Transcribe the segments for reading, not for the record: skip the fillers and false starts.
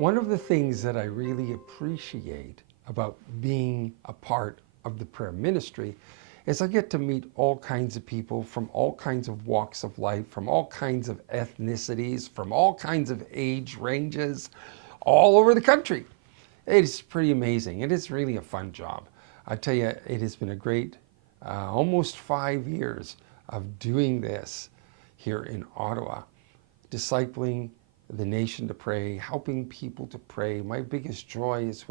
One of the things that I really appreciate about being a part of the prayer ministry is I get to meet all kinds of people from all kinds of walks of life, from all kinds of ethnicities, from all kinds of age ranges, all over the country. It's pretty amazing. It is really a fun job. I tell you, it has been a great almost 5 years of doing this here in Ottawa, discipling the nation to pray, helping people to pray. My biggest joy is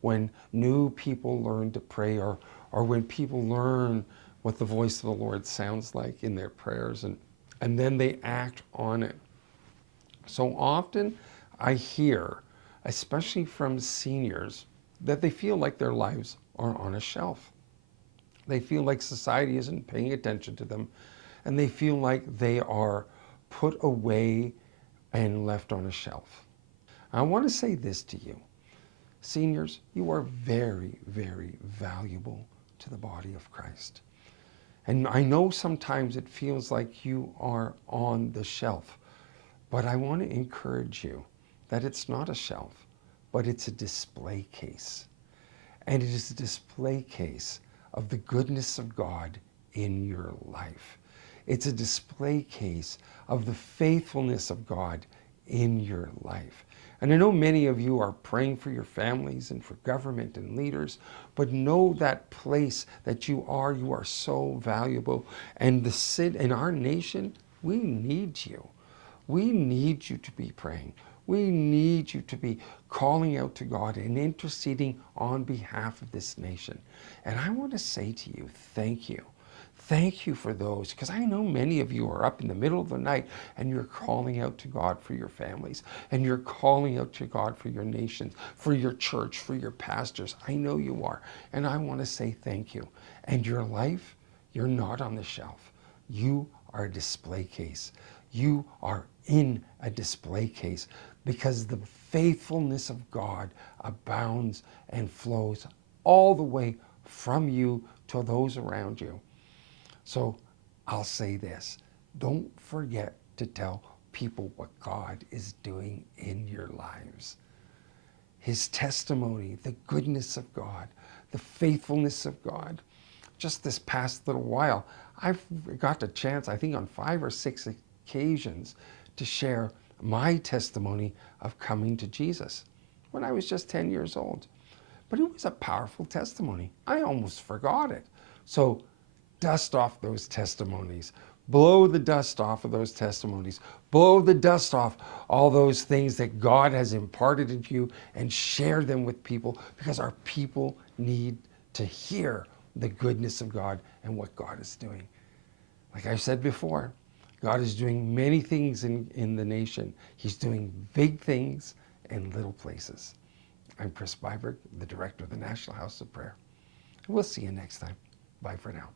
when new people learn to pray, or when people learn what the voice of the Lord sounds like in their prayers, and then they act on it. So often I hear, especially from seniors, that they feel like their lives are on a shelf. They feel like society isn't paying attention to them, and they feel like they are put away and left on a shelf. I want to say this to you. Seniors, you are very, very valuable to the body of Christ. And I know sometimes it feels like you are on the shelf, but I want to encourage you that it's not a shelf, but it's a display case. And it is a display case of the goodness of God in your life. It's a display case of the faithfulness of God in your life. And I know many of you are praying for your families and for government and leaders, but know that place that you are so valuable. And in our nation, we need you. We need you to be praying. We need you to be calling out to God and interceding on behalf of this nation. And I want to say to you, thank you. Thank you for those, because I know many of you are up in the middle of the night and you're calling out to God for your families, and you're calling out to God for your nations, for your church, for your pastors. I know you are. And I want to say thank you. And your life, you're not on the shelf. You are a display case. You are in a display case because the faithfulness of God abounds and flows all the way from you to those around you. So I'll say this, don't forget to tell people what God is doing in your lives. His testimony, the goodness of God, the faithfulness of God. Just this past little while, I've got the chance, I think on 5 or 6 occasions, to share my testimony of coming to Jesus when I was just 10 years old. But it was a powerful testimony. I almost forgot it. So dust off those testimonies. Blow the dust off of those testimonies. Blow the dust off all those things that God has imparted into you and share them with people, because our people need to hear the goodness of God and what God is doing. Like I said before, God is doing many things in the nation. He's doing big things in little places. I'm Chris Byberg, the director of the National House of Prayer. We'll see you next time. Bye for now.